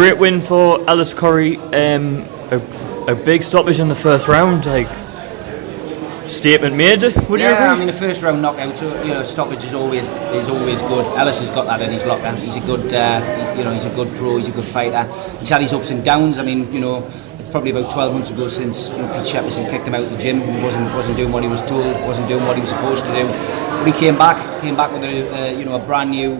Great win for Ellis Corrie. A big stoppage in the first round. Statement made. Would you agree? Yeah, I mean the first round knockout, stoppage is always good. Ellis has got that in his locker. He's a good, he's a good pro. He's a good fighter. He's had his ups and downs. I mean, it's probably about 12 months ago since Pete Shepperson kicked him out of the gym. He wasn't doing what he was told. Wasn't doing what he was supposed to do. But he came back with a brand new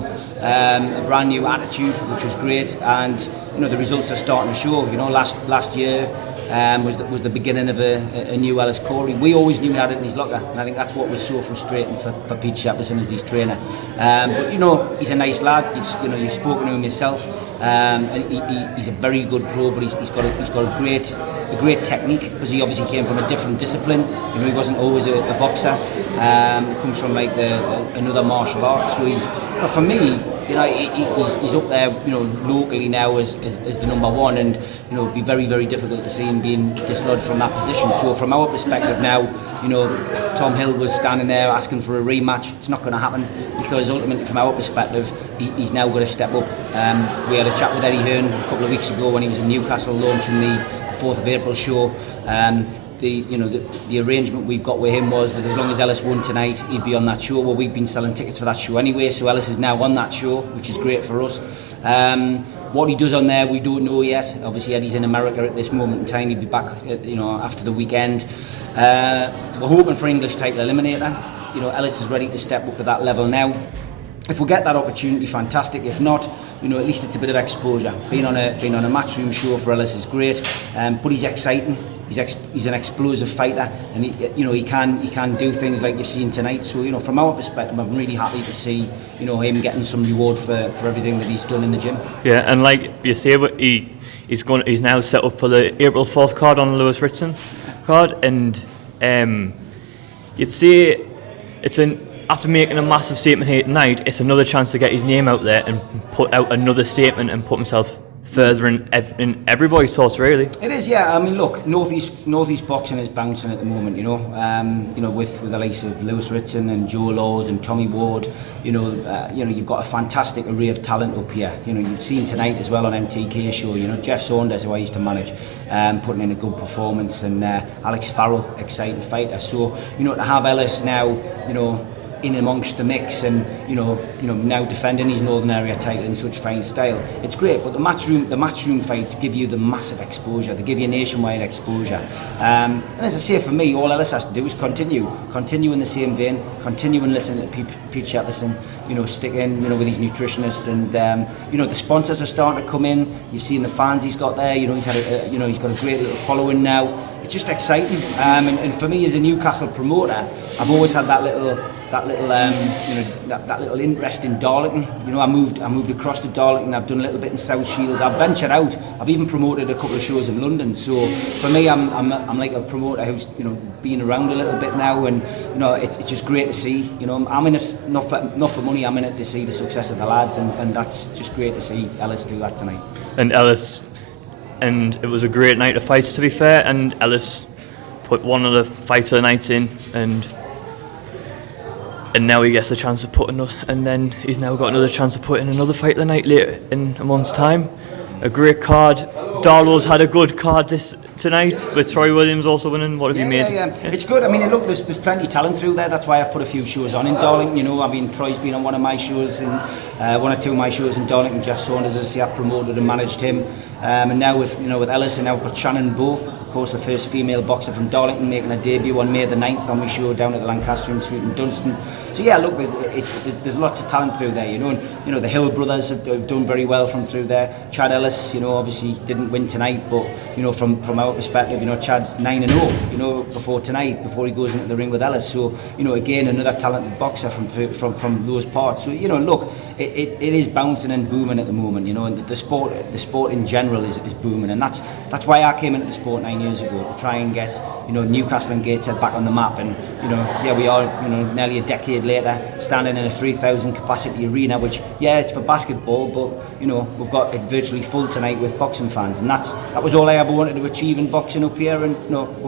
attitude, which was great. And the results are starting to show. Last year was the beginning of a new Ellis Corrie. We always knew he had it in his locker, and I think that's what was so frustrating for Pete Shepperson as his trainer. But he's a nice lad. You've spoken to him yourself. And he's a very good pro, but he's got a great technique, because he obviously came from a different discipline. He wasn't always a boxer. He comes from another martial art. So for me, he's up there, locally now as the number one, and it'd be very, very difficult to see him being dislodged from that position. So from our perspective now, Tom Hill was standing there asking for a rematch. It's not going to happen, because ultimately from our perspective, he's now got to step up. We had a chat with Eddie Hearn a couple of weeks ago when he was in Newcastle launching the 4th of April show. The arrangement we've got with him was that as long as Ellis won tonight, he'd be on that show. Well, we've been selling tickets for that show anyway, so Ellis is now on that show, which is great for us. What he does on there, we don't know yet. Obviously, Eddie's in America at this moment in time. He'll be back, after the weekend. We're hoping for English title eliminator. Ellis is ready to step up to that level now. If we get that opportunity, fantastic. If not, at least it's a bit of exposure. Being on a Matchroom show for Ellis is great, but he's exciting. He's an explosive fighter, and he can do things like you've seen tonight. So from our perspective, I'm really happy to see him getting some reward for everything that he's done in the gym. Yeah, and like you say, he's now set up for the April 4th card on the Lewis Ritson card, and you'd say after making a massive statement here tonight, it's another chance to get his name out there and put out another statement and put himself further in everybody's thoughts, really. It is, yeah. I mean, look, Northeast boxing is bouncing at the moment. With the likes of Lewis Ritson and Joe Laws and Tommy Ward. You've got a fantastic array of talent up here. You've seen tonight as well on MTK show. Jeff Saunders, who I used to manage, putting in a good performance, and Alex Farrell, exciting fighter. So to have Ellis now, in amongst the mix, and now defending his Northern Area title in such fine style, it's great. But the matchroom fights give you the massive exposure. They give you nationwide exposure. And as I say, for me, all Ellis has to do is continue in the same vein, continue and listen to Pete Shepperson. Stick in, with his nutritionist, and the sponsors are starting to come in. You've seen the fans he's got there. He's had he's got a great little following now. It's just exciting. And for me as a Newcastle promoter, I've always had that little interest in Darlington. I moved across to Darlington. I've done a little bit in South Shields. I've ventured out. I've even promoted a couple of shows in London. So for me, I'm like a promoter who's been around a little bit now, and it's just great to see. I'm in it not for money. I'm in it to see the success of the lads, and that's just great to see Ellis do that tonight. And it was a great night of fights, to be fair. And Ellis put one of the fights of the night in, and now he gets a chance to put another, and then he's now got another chance to put in another fight of the night later in a month's time. A great card. Darlow's had a good card tonight, with Troy Williams also winning. What have you made? Yeah. It's good. I mean, look, there's plenty of talent through there. That's why I've put a few shows on in Darlington. Troy's been on one of my shows, and one or two of my shows in Darlington. Jeff Saunders, as I say, I promoted and managed him. And now with Ellis, and now we've got Shannon Bowe, of course, the first female boxer from Darlington, making a debut on May the 9th on my show down at the Lancaster in Sweet and Dunstan. So yeah, look, there's lots of talent through there. The Hill brothers have done very well from through there. Chad Ellis, obviously didn't win tonight, but from our perspective, Chad's 9-0, before he goes into the ring with Ellis. So again, another talented boxer from those parts. So look, it is bouncing and booming at the moment. And the sport in general is booming, and that's why I came into the sport 9 years ago, to try and get Newcastle and Gateshead back on the map. And here we are, nearly a decade later, standing in a 3,000 capacity arena, which it's for basketball, but we've got it virtually full tonight with boxing fans, and that was all I ever wanted to achieve in boxing up here, and we've